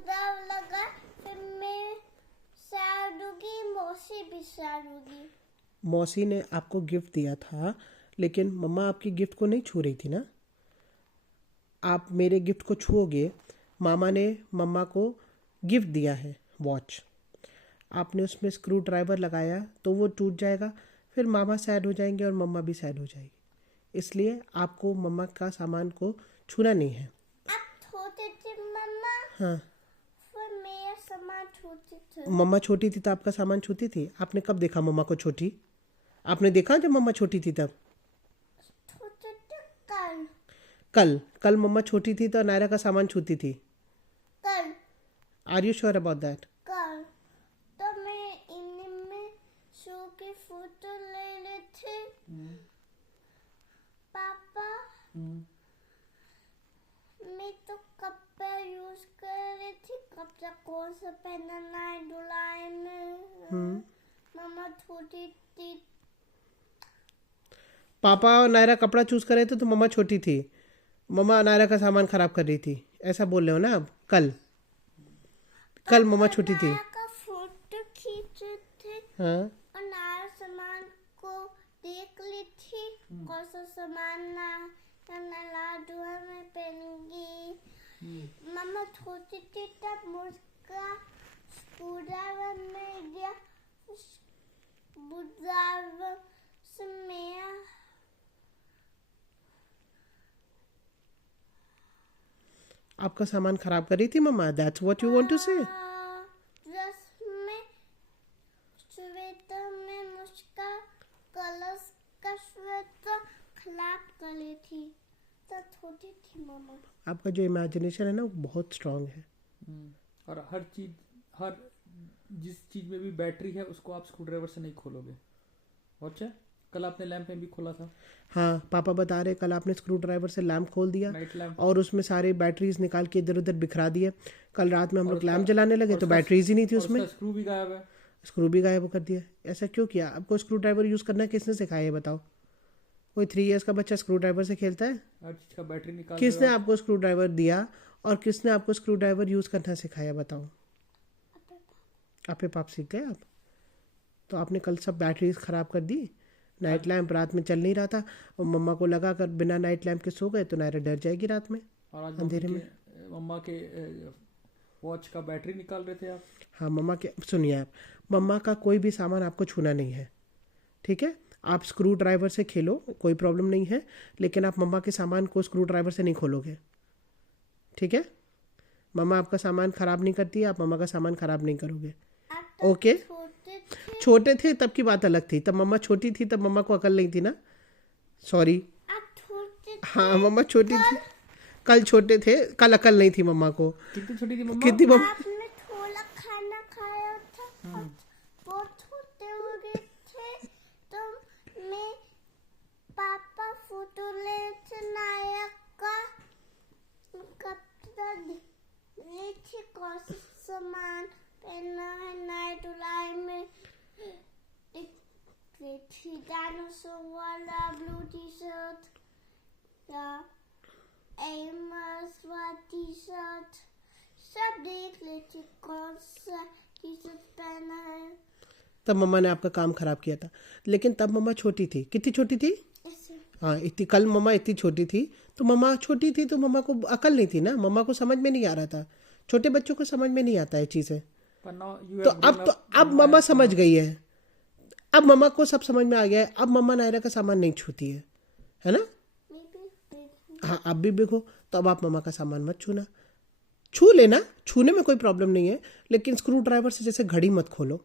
बुरा लगा, फिर मैं सैड होगी, मौसी भी सैड होगी। मौसी ने आपको गिफ्ट दिया था, लेकिन मम्मा आपकी गिफ्ट को नहीं छू रही थी ना। आप मेरे गिफ्ट को छुओगे। मामा ने मम्मा को गिफ्ट दिया है वॉच, आपने उसमें स्क्रू ड्राइवर लगाया तो वो टूट जाएगा, फिर मामा सैड हो जाएंगे और मम्मा भी सैड हो जाएगी। इसलिए आपको मम्मा का सामान को छूना नहीं है। आप छोटे थे मम्मा, हाँ, फिर मेरा सामान छोटे थे। मम्मा छोटी थी तो आपका सामान छूती थी। आपने कब देखा मम्मा को छोटी? आपने देखा जब मम्मा छोटी थी तब? छोटे थे कल। कल कल मम्मा छोटी थी तो नायरा का सामान छूती थी। कल are you sure about that? कल तो मैं इवनिंग में शो की फोटो ले रहे थे। पापा मैं तो कपड़ा यूज कर रही थी, कपड़ा कौन सा पहनना है धुलाई में। मम्मा छोटी थी। पापा और नायरा कपड़ा चूज कर रहे थे तो मम्मा छोटी थी। मम्मा नायरा का सामान खराब कर रही थी, ऐसा बोल रहे हो ना आप? कल मम्मा छोटी थी। नायरा का फोटो खींचे थे हाँ, और नायरा सामान को देख ली थी, कौन सा सामान ना लाडू में पहनूंगी। मम्मा छोटी थी तब मुझका स्कूटर में गया, बुढ़ावा से मेरा आपका सामान खराब कर रही थी मम्मा, that's what you want to say? Dress में स्वेटर में मुझका कलर्स का स्वेटर खराब कर ली थी, तो छोटी थी मम्मा। आपका जो इमेजिनेशन है ना वो बहुत स्ट्रांग है। और हर जिस चीज में भी बैटरी है उसको आप स्क्रू ड्राइवर से नहीं खोलोगे। अच्छा, कल आपने लैंप में भी खोला था। हाँ, पापा बता रहे कल आपने स्क्रू ड्राइवर से लैंप खोल दिया नाइट लैंप, और उसमें सारे बैटरीज निकाल के इधर उधर बिखरा दिए। कल रात में हम और लोग उसका- लैंप जलाने लगे और तो उसका- बैटरीज ही नहीं थी और उसमें। उसका स्क्रू भी गायब है। स्क्रू भी गायब कर दिया। ऐसा क्यों किया? आपको स्क्रू ड्राइवर यूज करना किसने सिखाया है बताओ? कोई 3 इयर्स का बच्चा स्क्रू ड्राइवर से खेलता है? हर चीज का बैटरी निकाल किसने दो आप। आपको स्क्रू ड्राइवर दिया और किसने आपको स्क्रू ड्राइवर यूज करना सिखाया बताओ? आपके पाप सीख गए आप। तो आपने कल सब बैटरीज खराब कर दी। नाइट लैंप रात में चल नहीं रहा था और मम्मा को लगा कर बिना नाइट लैंप के सो गए तो नायरा डर जाएगी रात में और आज अंधेरे में। मम्मा के वॉच का बैटरी निकाल रहे थे आप। हाँ, मम्मा के सुनिए आप, मम्मा का कोई भी सामान आपको छूना नहीं है, ठीक है? आप स्क्रू ड्राइवर से खेलो, कोई प्रॉब्लम नहीं है, लेकिन आप मम्मा के सामान को स्क्रू ड्राइवर से नहीं खोलोगे, ठीक है? मम्मा आपका सामान खराब नहीं करती है, आप मम्मा का सामान खराब नहीं करोगे। आप तो ओके? छोटे थे। छोटे थे तब की बात अलग थी, तब मम्मा छोटी थी, तब मम्मा को अकल नहीं थी ना। सॉरी। आप छोटे थे। हाँ, मम्मा छोटी थी, कल छोटे थे, कल अकल नहीं थी मम्मा को। कितनी छोटी थी मम्मा? कितनी मम्मा? आपने थोड़ा खाना खाया था और बहुत छोटे हो गए थे, तो मैं पापा फोटो ले थे नायरा का कपड़ा ले थे, कौन सा सामान पहना है नाइट लाइट में। थी डायनासोर वाला ब्लू टी शर्ट या एमस वाला टी शर्ट, सब देख लेते कौन सा टी शर्ट पहना है। तब मम्मा ने आपका काम खराब किया था, लेकिन तब मम्मा छोटी थी। कितनी छोटी थी? ऐसे हाँ, इतनी। कल मम्मा इतनी छोटी थी तो मम्मा छोटी थी तो मम्मा को अकल नहीं थी ना, मम्मा को समझ में नहीं आ रहा था। छोटे बच्चों को समझ में नहीं आता है चीज़ें। पर now you तो have grown up, अब मम्मा समझ गई है, अब मम्मा को सब समझ में आ गया है। अब मम्मा नायरा का सामान नहीं छूती है ना? मैं भी देखूं। हाँ, आप भी देखो, तो अब आप मम्मा का सामान मत छूना। छू लेना, छूने में कोई प्रॉब्लम नहीं है, लेकिन स्क्रू ड्राइवर से जैसे घड़ी मत खोलो।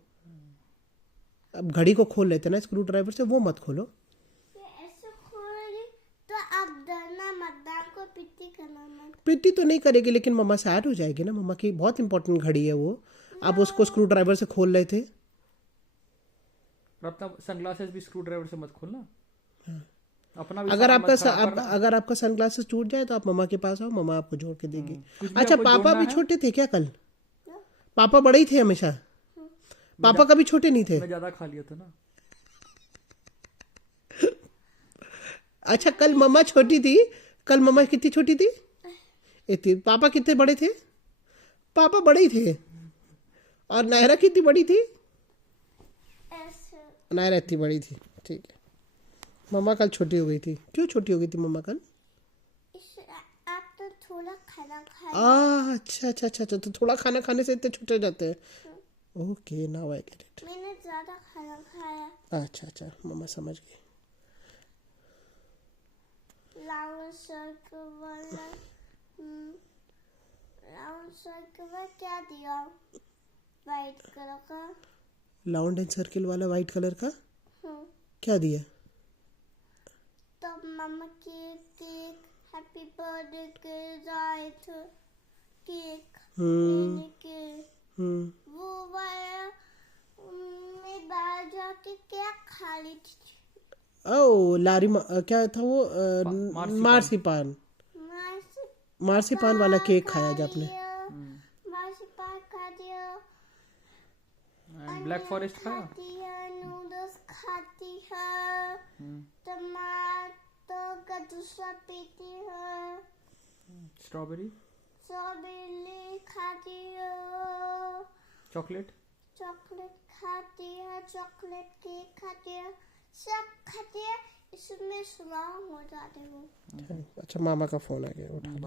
अब घड़ी को खोल लेते ना स्क्रू ड्राइवर से, वो मत खोलो। ये ऐसे खोलेगी तो आप डरना मत, दांत को पिट्टी करना मत। पिट्टी तो नहीं करेगी, लेकिन मम्मा सैड हो जाएगी ना। मम्मा की बहुत इंपॉर्टेंट घड़ी है वो, आप उसको स्क्रू ड्राइवर से खोल रहे थे। और अपना सनग्लासेस भी स्क्रू ड्राइवर से मत खोलना। अपना भी अगर सामान आपका मत खराब करना। अगर आपका सनग्लासेस टूट जाए तो आप मम्मा के पास आओ, मम्मा आपको जोड़ के देगी। कुछ भी अच्छा, आपको पापा जोड़ना भी है? छोटे थे क्या कल? पापा बड़े ही थे हमेशा, पापा कभी छोटे नहीं थे। मैं ज्यादा खा लिया था ना। अच्छा, कल मम्मा छोटी थी, कल मम्मा कितनी छोटी थी? इतनी। पापा कितने बड़े थे? पापा बड़े ही थे। और नायरा कितनी बड़ी थी? ऐसे नायरा इतनी बड़ी थी, ठीक है। मम्मा कल छोटी हो गई थी। क्यों छोटी हो गई थी मम्मा कल? इस आप तो थोड़ा खाना खाया। अच्छा अच्छा अच्छा अच्छा, तो थोड़ा खाना खाने से इतने छोटे हो जाते हैं। Okay, now I get it. मैंने ज्यादा खाना खाया। अच्छा अच्छा, मम्मा समझ गई। राउंड सर्कल वाला राउंड सर्कल में क्या दिया? वाइट कलर का। राउंड एंड सर्किल वाला वाइट कलर का हम्म, क्या दिया? तो मम्मा केक हैप्पी बर्थडे के राइट केक लेने के वो वाला मैं बाहर जाके केक खा ली थी। ओ क्या था वो? मार्सिपान। मार्सिपान वाला केक खाया जब आपने? मार्सिपान खा दिया। ब्लैक फॉरेस्ट खाया? खाती है, नूडल्स खाती है, टमाटर का दूसरा पीती है, स्ट्रॉबेरी खाती है, चॉकलेट खाती है, चॉकलेट केक खाती है, सब खाती है। इसमें सुना हो जाते हो। अच्छा, मामा का फोन आ गया, उठा लो।